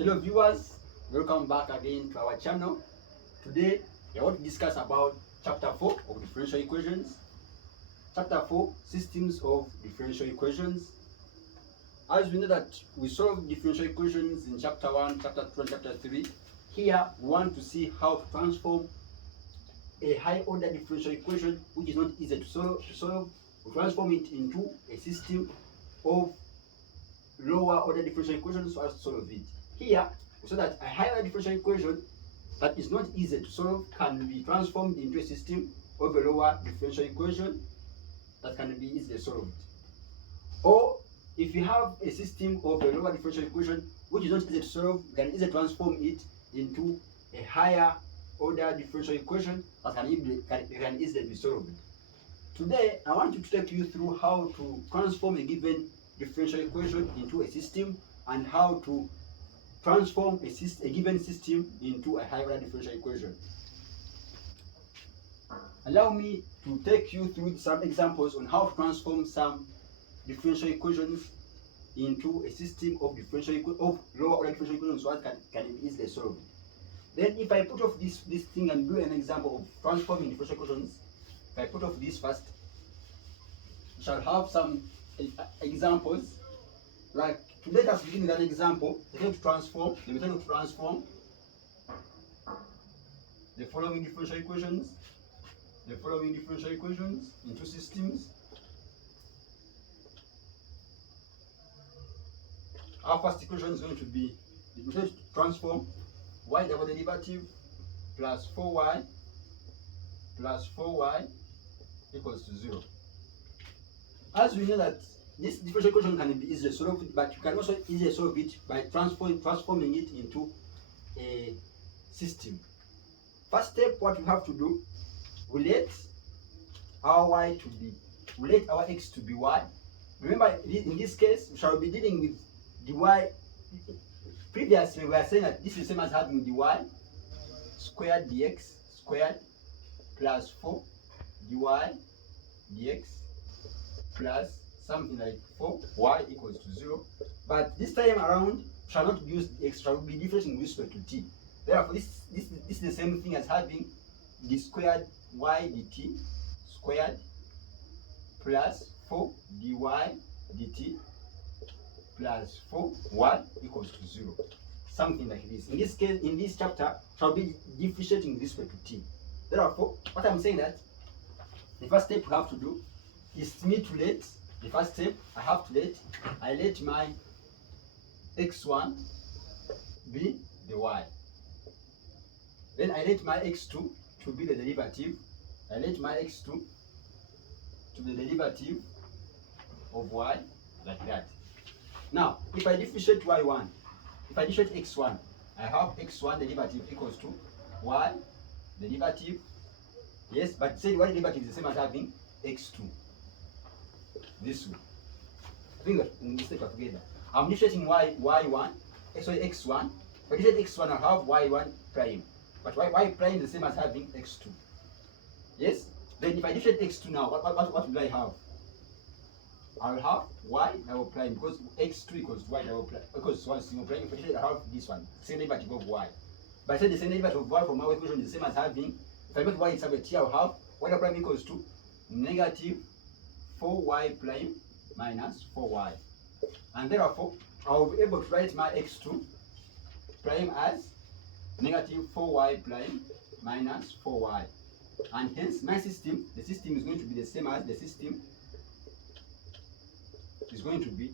Hello viewers, welcome back again to our channel. Today we want to discuss about chapter 4 of differential equations. Chapter 4, systems of differential equations. As we know that we solved differential equations in chapter 1, chapter 2, and chapter 3. Here we want to see how to transform a high order differential equation which is not easy to solve. We transform it into a system of lower order differential equations so as to solve it. Here, we saw that a higher differential equation that is not easy to solve can be transformed into a system of a lower differential equation that can be easily solved. Or if you have a system of a lower differential equation which is not easy to solve, you can easily transform it into a higher order differential equation that can easily be solved. Today, I want to take you through how to transform a given differential equation into a system and how to transform a given system into a higher order differential equation. Allow me to take you through some examples on how to transform some differential equations into a system of lower order differential equations so that can be easily solved. Then if I put off this thing and do an example of transforming differential equations, if I put off this first, we shall have some examples. Like to let us begin with an example, the method to transform the following differential equations into systems. Our first equation is going to be the method to transform y double derivative plus 4y equals to 0. As we know that this differential equation can be easily solved, but you can also easily solve it by transforming it into a system. First step, what we have to do, we let our x to be y. Remember, in this case, we shall be dealing with the y. Previously, we were saying that this is the same as having the y squared dx squared plus 4 dy dx plus something like 4y equals to 0. But this time around, we shall not use the x, shall be differentiating with respect to t. Therefore, this is the same thing as having the squared y dt squared plus 4 dy dt plus 4y equals to 0. Something like this. In this case, in this chapter, shall be differentiating with respect to t. Therefore, what I'm saying that the first step we have to do is the first step I let my x1 be the y. Then I let my x2 to be the derivative. I let my x2 to be the derivative of y, like that. Now, if I differentiate y1, if I differentiate x1, I have x1 derivative equals to y derivative. Yes, but say y derivative is the same as having x2. This way. I think that in this step together. I'm differentiating y1, sorry, x1. If I differentiate x1, I have y1 prime. But y prime is the same as having x2. Yes? Then if I differentiate x2 now, what will I have? I will have y double prime because x2 equals y double prime equals to 1 single prime. If I differentiate, I have this one, second derivative of y. But I said the second derivative of y from our equation is the same as having, if I make y inside here, I will have y double prime equals to negative 4y prime minus 4y. And therefore, I will be able to write my x2 prime as negative 4y prime minus 4y. And hence, my system, the system is going to be the same as the system is going to be,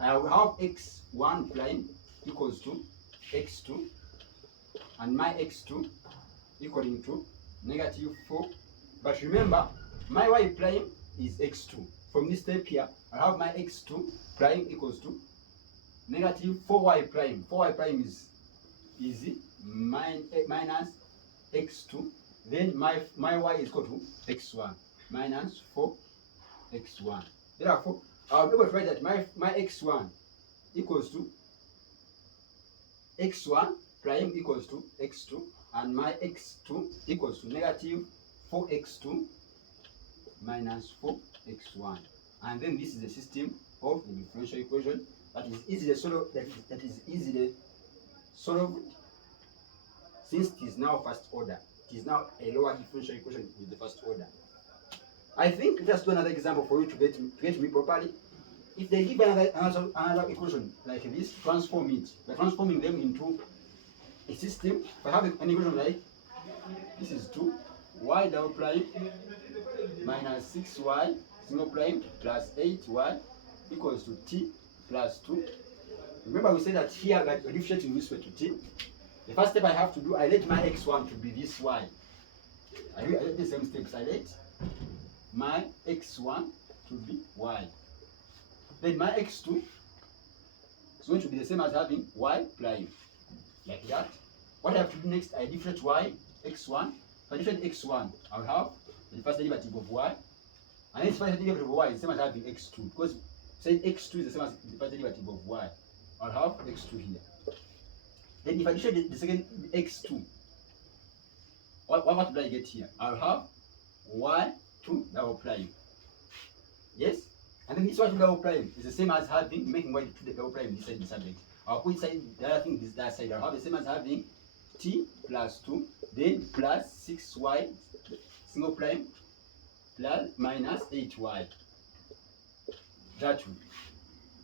I will have x1 prime equals to x2, and my x2 equaling to negative 4. But remember, my y prime is x2. From this step here, I have my x2 prime equals to negative 4y prime. 4y prime is easy, minus x2. Then my y is equal to x1 minus 4x1. Therefore, I'll be able to write that my x1 equals to x1 prime equals to x2, and my x2 equals to negative 4x2 minus 4x1. And then this is the system of the differential equation that is easily solved since it is now first order. It is now a lower differential equation with the first order. I think let us do another example for you to get me properly. If they give another equation like this, transform it. By transforming them into a system, if I have an equation like this is 2y double prime minus 6y single prime plus 8y equals to t plus 2. Remember we said that here like we're differentiating this way to t. The first step I have to do, I let my x1 to be this y. I let the same steps. I let my x1 to be y. Then my x2 is going to be the same as having y prime. Like that. What I have to do next, I differentiate y, x1. If I differentiate x1, I'll have the first derivative of y. And then the first derivative of y is the same as having x2. Because say x2 is the same as the first derivative of y. I'll have x2 here. Then if I differentiate the second x2, what do I get here? I'll have y2 double prime. Yes? And then this y2 double prime is the same as having, making y2 double prime this side the subject. I'll put inside the other thing that side. I'll have the same as having t plus 2, then plus 6y single prime plus minus 8y. That way.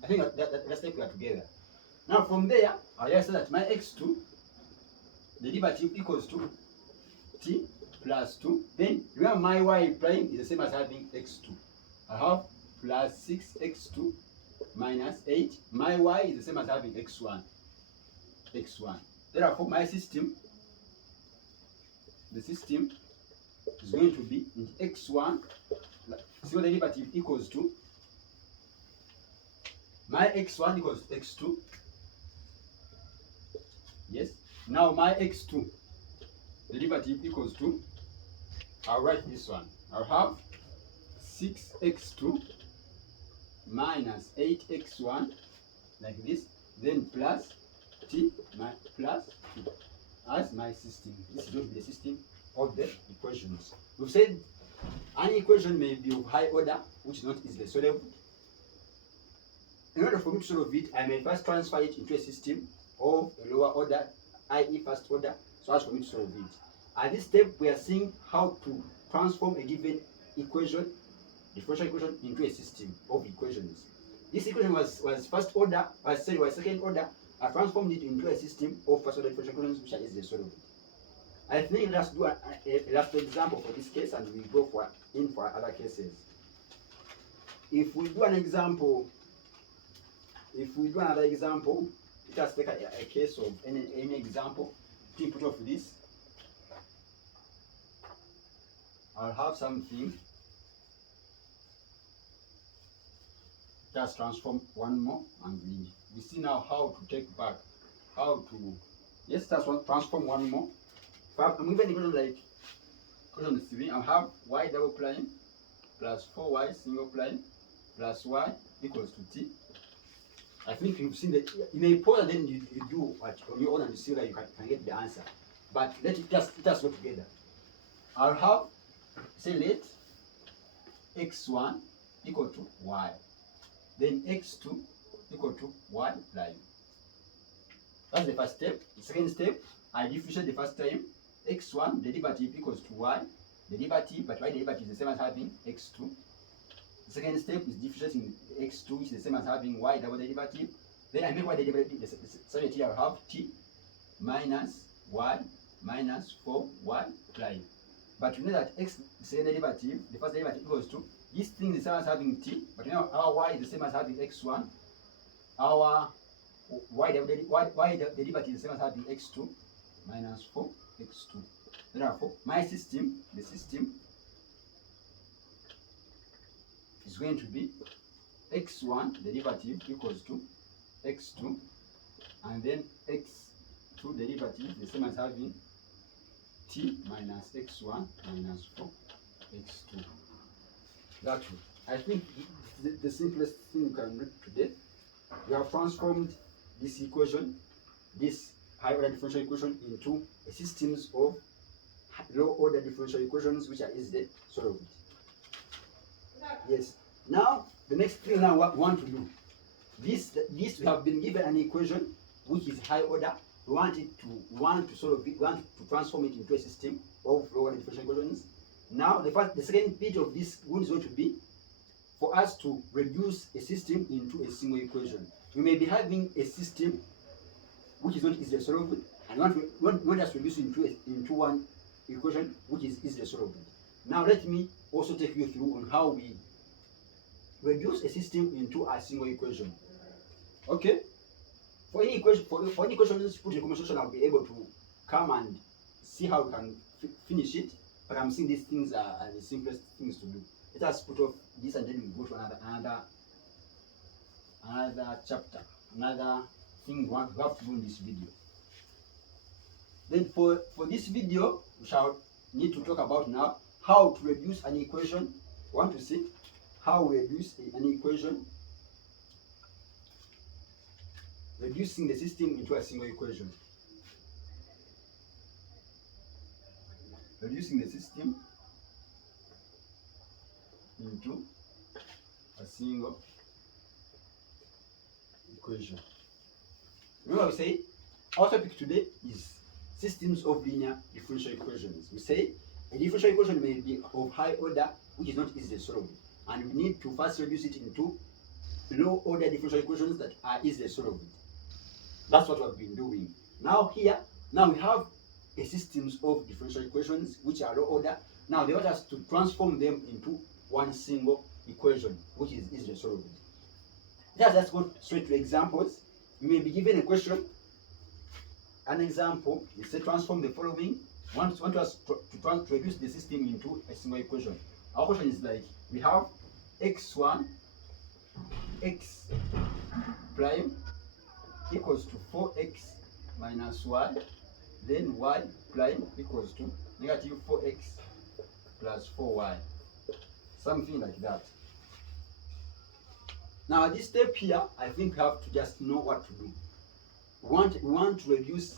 I think that's like we are together. Now from there, I'll just say that my x2, the derivative equals to t plus 2. Then remember my y prime is the same as having x2. I have plus 6x2 minus 8. My y is the same as having x1. Therefore, my system, the system is going to be in x1, so the derivative equals to my x1 equals to x2. Yes. Now my x2, the derivative equals to, I'll write this one. I'll have 6x2 minus 8x1 like this, then plus t plus 2 as my system. This is going to be the system of the equations. We've said any equation may be of high order, which is not easily solved. In order for me to solve it, I may first transfer it into a system of a lower order, i.e. first order, so as for me to solve it. At this step, we are seeing how to transform a given equation, differential equation, into a system of equations. This equation was first order, was second order. I transformed it into a system of first order differential equations which are easily solved. I think let's do a last example for this case, and we go for other cases. If we do another example, let us take a case of any example. To input of this, I'll have something. Just transform one more, and we see now how to take back, yes, just transform one more. I'm even equation like equation 3. I'll have y double prime plus 4y single prime plus y equals to t. I think you've seen that. You may pause and then you do what on your own and you see that you can get the answer. But let us go together. I'll have, say, let x1 equal to y. Then x2 equal to y prime. That's the first step. The second step, I differentiate the first time. X1 derivative equals to y derivative, but y derivative is the same as having x2. The second step is differentiating x2, which is the same as having y double derivative. Then I make y derivative, so that here I have t minus y minus 4y prime. But you know that x second derivative, the first derivative equals to, this thing is the same as having t, but you know our y is the same as having x1. Our y derivative is the same as having x2 minus 4x2. Therefore, my system, the system is going to be x1 derivative equals to x2, and then x2 derivative is the same as having t minus x1 minus 4x2. That way. I think the simplest thing you can read today. We have transformed this equation, this high order differential equation, into a systems of low order differential equations which are easily solved. Yes. Now the next thing now what we want to do. This we have been given an equation which is high order, we want to solve it, we want to transform it into a system of lower differential equations. Now the second bit of this one is going to be for us to reduce a system into a single equation. We may be having a system which is not easily solved, and want us to reduce it into one equation which is easily solved. Now let me also take you through on how we reduce a system into a single equation. Okay? For any equation, for any equations put in a comment section, I'll be able to come and see how we can finish it. But I'm seeing these things are the simplest things to do. Let us put off this and then we go to another chapter, another thing we have to do in this video. Then for this video, we shall need to talk about now how to reduce an equation. We want to see how we reduce an equation, reducing the system into a single equation. Reducing the system into a single equation. Remember we say our topic today is systems of linear differential equations. We say a differential equation may be of high order which is not easily solved, and we need to first reduce it into low order differential equations that are easily solved. That's what we've been doing. Now we have a systems of differential equations which are low order. Now they want us to transform them into one single equation which is easily solved. Let's go straight to examples. You may be given a question. An example is to transform the following. Want us to reduce the system into a single equation. Our question is like, we have x1 x prime equals to 4x minus y, then y prime equals to negative 4x plus 4y, something like that. Now at this step here, I think we have to just know what to do. We want to reduce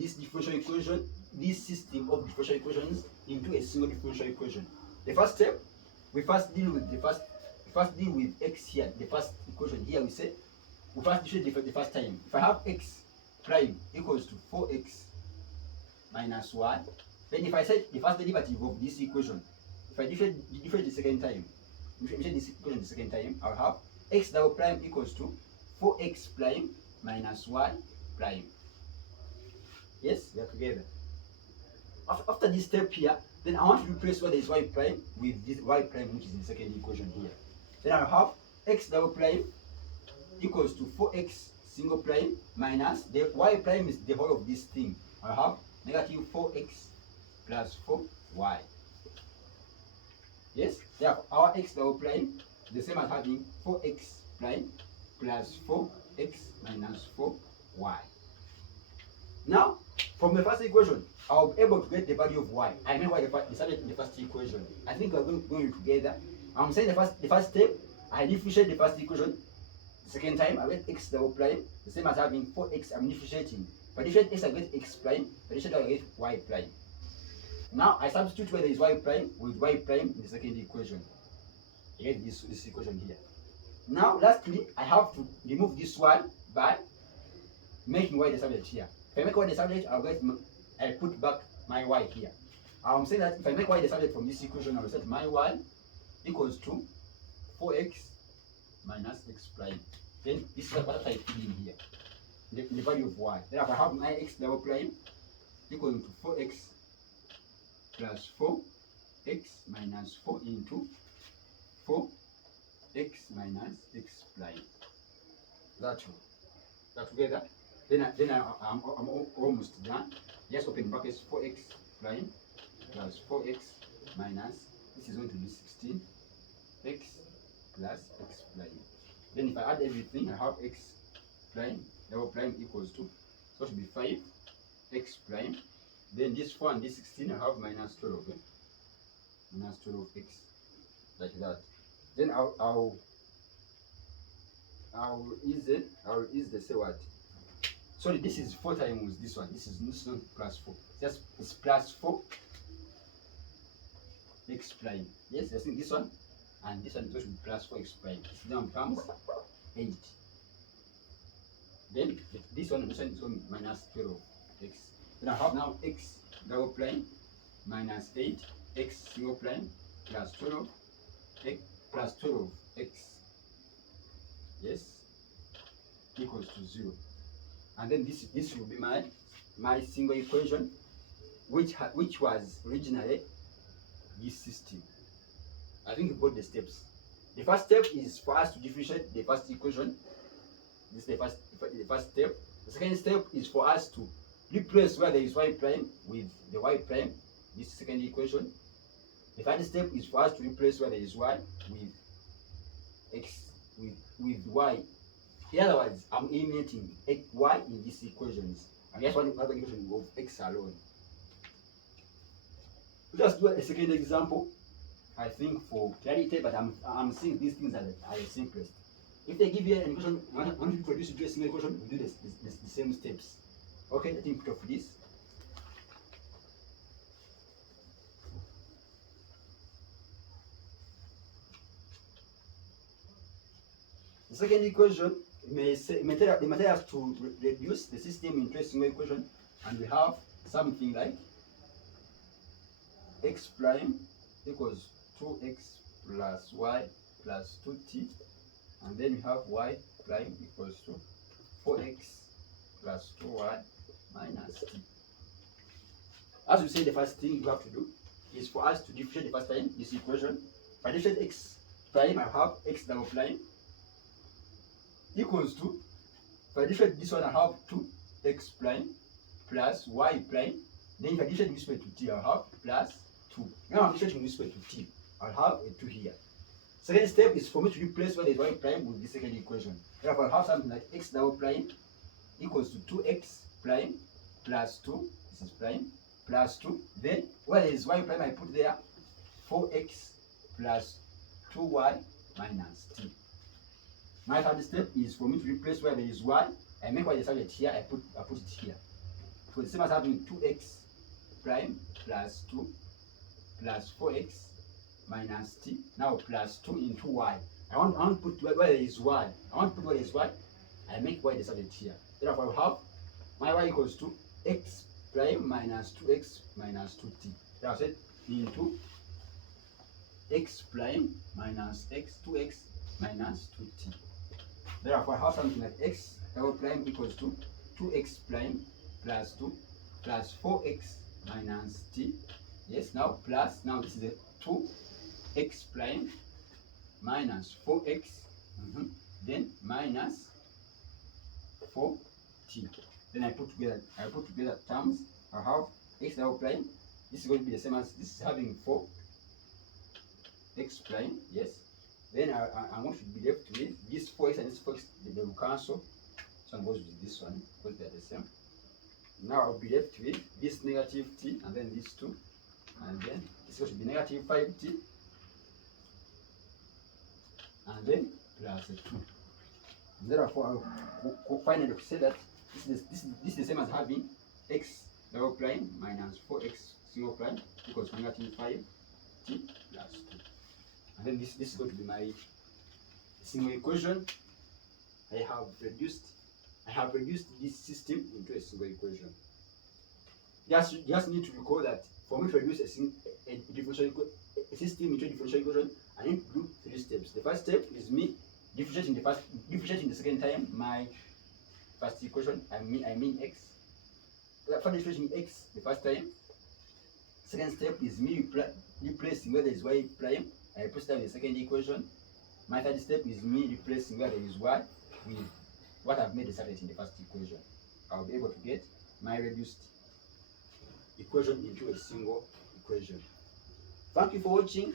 this differential equation, this system of differential equations into a single differential equation. The first step, we first deal with x here, the first equation here. We say we first differentiate the first time. If I have x prime equals to 4x minus y, then if I set the first derivative of this equation, if I differentiate the second time, differentiate this equation the second time, I'll have x double prime equals to 4x prime minus y prime. Yes, we are together. After this step here, then I want to replace what is y prime with this y prime which is in the second equation here. Then I'll have x double prime equals to 4x single prime minus the y prime is the whole of this thing. I'll have negative 4x plus 4y. Yes, therefore our x double prime is the same as having 4x prime plus 4x minus 4y. Now, from the first equation, I'll be able to get the value of y. I know why decided in the first equation. I think we're going together. I'm saying the first step, I differentiate the first equation. The second time, I get x double prime, the same as having 4x, I'm differentiating. If I differentiate x, I get x prime. If I differentiate, I get y prime. Now, I substitute where there is y prime with y prime in the second equation. I get this equation here. Now, lastly, I have to remove this one by making y the subject here. If I make y the subject, I put back my y here. I'm saying that if I make y the subject from this equation, I will set my y equals to 4x minus x prime. Then this is what I put in here, the value of y. Then I have my x double prime equal to 4x plus 4x minus 4 into 4x minus x prime. That's all. That together. Then I'm almost done. Just open brackets 4x prime plus 4x minus, this is going to be 16x plus x prime. Then if I add everything, I have x prime double prime equals to, so it should be 5x prime. Then this 4 and this 16, I have minus 12, okay? Minus 12x, like that. Then I'll easily say what? Sorry, this is 4 times this one. This is not plus 4. It's plus 4 x prime. Yes, I think this one and this one is going to be plus 4 x prime. This now becomes 8. Then this one is going to be minus 12x. Then I have now x double prime minus 8 x single prime plus 12 x plus 12x, yes, equals to 0. And then this will be my single equation, which was originally this system. I think we got the steps. The first step is for us to differentiate the first equation. This is the first step. The second step is for us to replace where there is y prime with the y prime. This second equation. The third step is for us to replace where there is y with x with y. In other words, I'm eliminating y in these equations. And just one other equation of x alone. Let's do a second example. I think for clarity, but I'm seeing these things are the simplest. If they give you an equation, want to produce into a single equation, we do the same steps. Okay, let me put off this. The second equation may tell us to reduce the system into a single equation, and we have something like x prime equals 2x plus y plus 2t, and then we have y prime equals to 4x plus 2y minus t. As we say, the first thing you have to do is for us to differentiate the first time this equation. If I differentiate x prime, I have x double prime equals to, if I differentiate this one, I have 2x prime plus y prime. Then if I differentiate this way to t, I'll have plus 2. Now I'm differentiating this way to t, I'll have a 2 here. Second step is for me to replace where there is y prime with the second equation. Therefore, I have something like x double prime equals to 2x prime plus 2, this is prime, plus 2. Then where there is y prime, I put there 4x plus 2y minus t. My third step is for me to replace where there is y. I make y the subject here, I put it here. For the same as having 2x prime plus 2 plus 4x minus t. Now plus 2 into y. I want to put where there is y. I want to put where there is y. I make y the subject here. Therefore, I have my y equals to x prime minus 2x minus 2t. That was it, into x prime minus 2x minus 2t. Therefore, I have something like x double prime equals to 2x prime plus 2 plus 4x minus t. Yes, now plus, now this is a 2x prime minus 4x, then minus 4t. Then I put together terms. I have x double prime. This is going to be the same as this is having 4x prime. Yes. Then I want to be left with this 4x and this 4x. They will cancel. So I'm going with this one because they're the same. Now I'll be left with this negative t and then this 2. And then it's going to be negative 5t. And then plus a 2. Therefore, I'll finally say that this is the same as having x double prime minus 4x single prime equals negative 5t plus 2. And then this is going to be my single equation. I have reduced this system into a single equation. Just need to recall that for me to reduce a system into a differential equation, I need to do 3 steps. The first step is me differentiating the second time my first equation. I mean x. After differentiating x the first time, second step is me replacing where there is y prime. I replace that with the second equation. My third step is me replacing where there is y with what I've made the subject in the first equation. I'll be able to get my reduced equation into a single equation. Thank you for watching.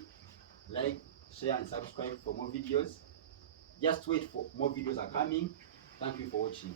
Like, share and subscribe for more videos. Just wait, for more videos are coming. Thank you for watching.